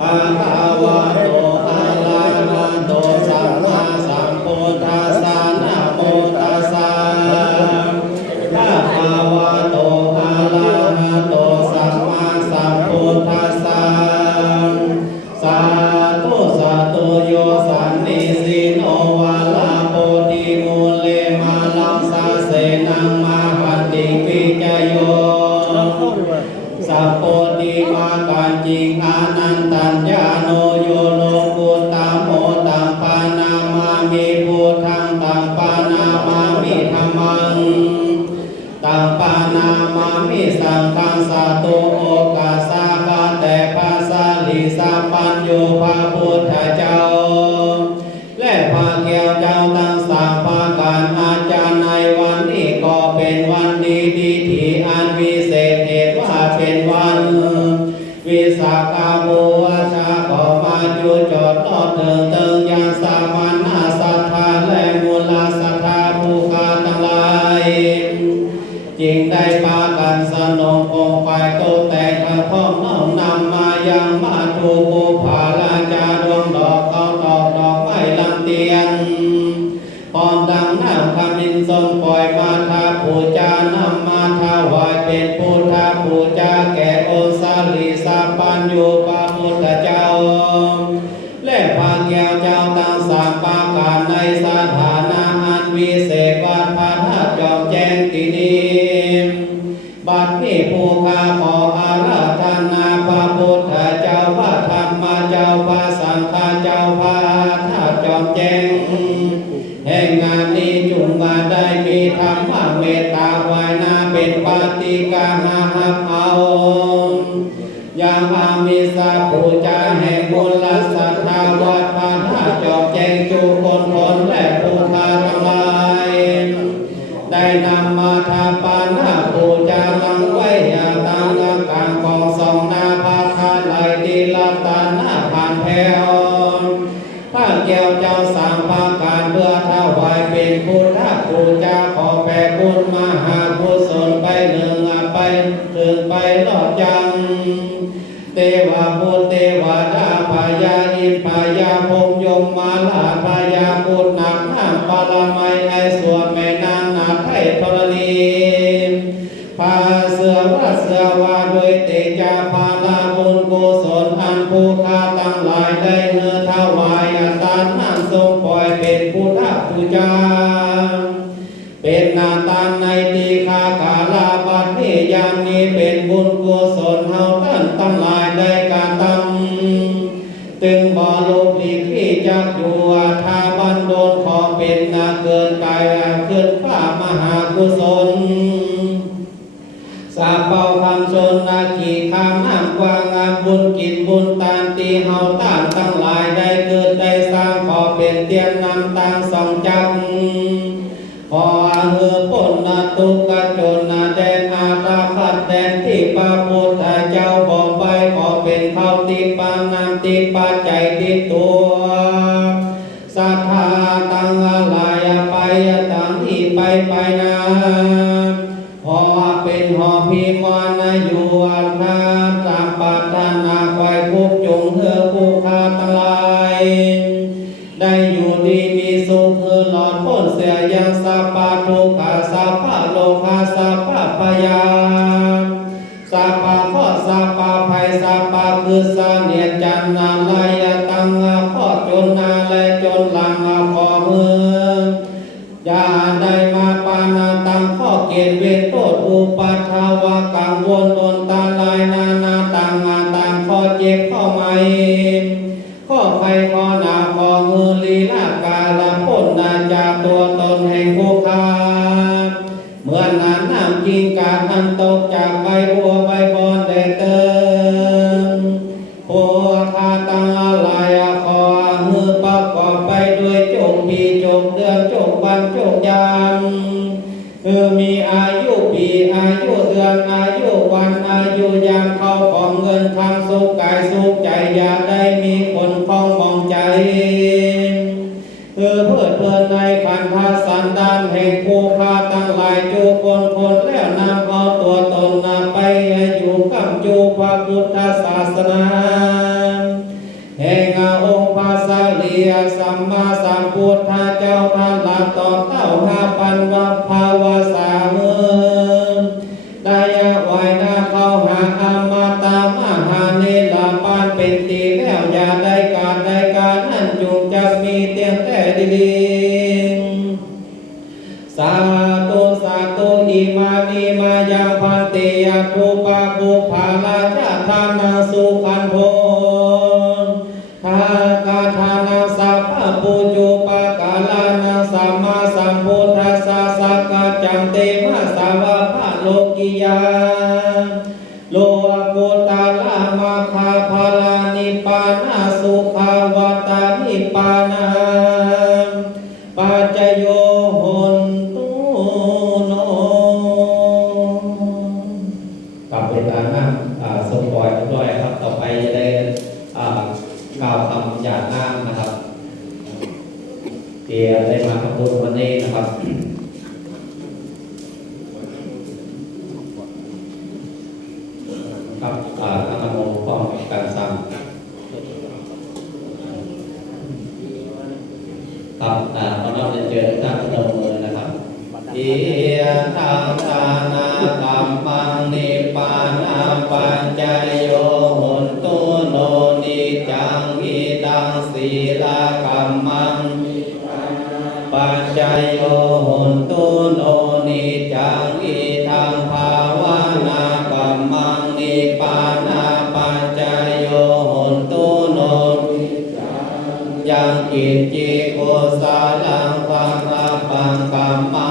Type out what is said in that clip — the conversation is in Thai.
ภะคะวะโตอะระหะโตสัมมาสัมพุทธัสสะนะโมตัสสะภะคะวะโตอะระหะโตสัมมาสัมพุทธัสสะสาธุสาธุโยสันนิสิโนวะลาโพธิมูเลมาลังสาเสนังมหันติปิจโยสัพโพธิมาการจิงอานันตัญญาโนโยโลกุตตะโมตังปานามามิพุทธังตังปานามามิธัมมังตังปานามามิสังฆังสาธุโอกาสาคาแต่ภาษาลิสัพพัญโยพระพุทธเจ้าและพระแก้วเจ้าทั้งสามประการอาจารย์ในวันนี้ก็เป็นวันดีที่อันวิเศษเหตุว่าเป็นวันวิสาขบูชาขอมาจุจดต่อเติงยังสามัญนาศรัทธาและมูลศรัทธาผู้ข้าทั้งหลายจึงได้พากันสนมองค์ไปโตแต่งพร้อมน้อมนำมายังมาทูบูผาลาจาดวงดอกเขาตอกดอกไม้ลำเตียนพร้อมดังน้ำขมิ้นทรงปล่อยมาทาปูจานำมาถวายเป็นพุทธปูจาแก่องค์สาลีสัพพัญโยพระพุทธเจ้าและพระแก้วเจ้าทั้งสามประการในสถานะอันวิเศษวัดพระธาตุจอมแจ้งที่นี้บัดนี้ผู้ข้าขออาราธนาพระพุทธเจ้าพระธรรมเจ้าพระสังฆเจ้าพระธาตุจอมแจ้งแห่งงานนี้จุงมาได้มีธรรมเมตตาวายนาเป็นปฏิกาหาหับเอายังอามิสาปูจาแห่งบุญและศรัทธาวัดพระธาตุจอมแจ้งจุคนและผู้ข้าทั้งหลายได้นำมาทาปานาปูจาตั้งไว้ยาตั้งอาการของสองนาภาคาไหลดีละตาหน้าผ่านแผ่วพระแก้วเจ้าสามประการเพื่อถวายเป็นพุทธปูจาขอแผ่บุญมหากุศลไปหนึ่งไปถึงไปหลอดจังเทวาพุทธเทวดาพญาอินทร์พญาพรหมยมมาลาพญาพุทธนักน้ำปรมัยไอสวดแม่นางนาไทยธรณีพาเสือว่าเสือว่าด้วยเตจาภาลาบุญกุศลอันผู้ข้าตั้งหลายได้เนื้อถวายอาตานน้ำทรงปล่อยเป็นพุทธปูจาเป็นนาตานในตีคากาลาบัดนี้ยามนี้เป็นบุญกุศลเฮาท่านตั้งหลายได้การทำตึงบ่ลุกหลีกที่จักอยู่ทาบันโดนขอเป็นนาเกินกายขึ้นฟ้ามหากุศลสาเป่าคำชนนาขีคำน้ำกวางงามบุญกินบุญตานตีเฮาต้านตั้งหลายได้เกิดได้สร้างขอเป็นเตียนนำตั้งสองจักขออาเหือปนนาตุกจนนาแดนอาตาพัดแดนที่พระพุทธเจ้าบอกไปขอเป็นเขาติปานันติปัจจัยติตัวสัทธาตังลายไปตังที่ไปนาขอเป็นหอพิมานอยู่อันนาตามปัตนาคอยคุกจงเหือผู้ข้าทั้งหลายได้อยู่ดีมีสุขคือหลอดพ้นเสียยังสัพพะทุกขาสัพพะโลภะสัพพะพยาสัพพะข้อสัพพะภัยสัพพะคือสาเนียจันนาลายตังข้อจนนาและจนหลังขอมือยาได้มาปานาตังข้อเกียรติเวทโทษอุปัฏฐาวะกังวลอนตาลายนานาตังต่างข้อเจ็บข้อไม่ข้อไฟข้อหนาข้อมือลีลากาลพ้นนาจากตัวตนแห่งผู้ค้าเหมือนน้ำกิงกาทันตกจากใบบัวใบบอนแดดเติมผู้ค้าตั้งลายคอมือประกอบไปด้วยจงปีจงเดือนจงวันจงยามมีอายุปีอายุเดือนอายุวันอายุยามเข้าของเงินทางสุขกายสุขใจอย่าได้มีคนคล้องมองใจเพื่อเพลินในขันธสันดานแห่งผู้ค้าตั้งหลายจูคนแล้วนำเอาตัวตนไปอยู่กับจูพระพุทธศาสนา เป็นตีแล้วอย่าได้การนั่นจงจะมีเตียงแต่ดีสาธุอิมานิมายังพันติยาภูปาภูภาลาชาทานาสุขันโททากาทานาสัพพะปุจุปกาลานาสัมมาสัมพุทธัสสะสักกัจจังเตมะสาวะภะโลกิยาโลกุตาลามาคาภาลานิปานาสุขาวตานิปานาปัจจโยโหนตุโนกับเป็นการนั่งทรงปล่อยด้วยครับต่อไปจะได้กล่าวคำหยาดน้ำนะครับที่ได้มาทำบุญวันนี้นะครับครับธรรมโมพร้อมการสั่งครับตอนนั้นจะเจอท่านพนมมือนะครับอิทังทานากัมมังนิปปานาปัญจโยโหนตุโนนิจังอิตังศีลากัมมังปัญจโยโหนตุโนนิจังอิทังภาวนากัมมังนิปปานาปัญจโยโหนตุโนยังกิจจิโกสาลังปังปังกัมมั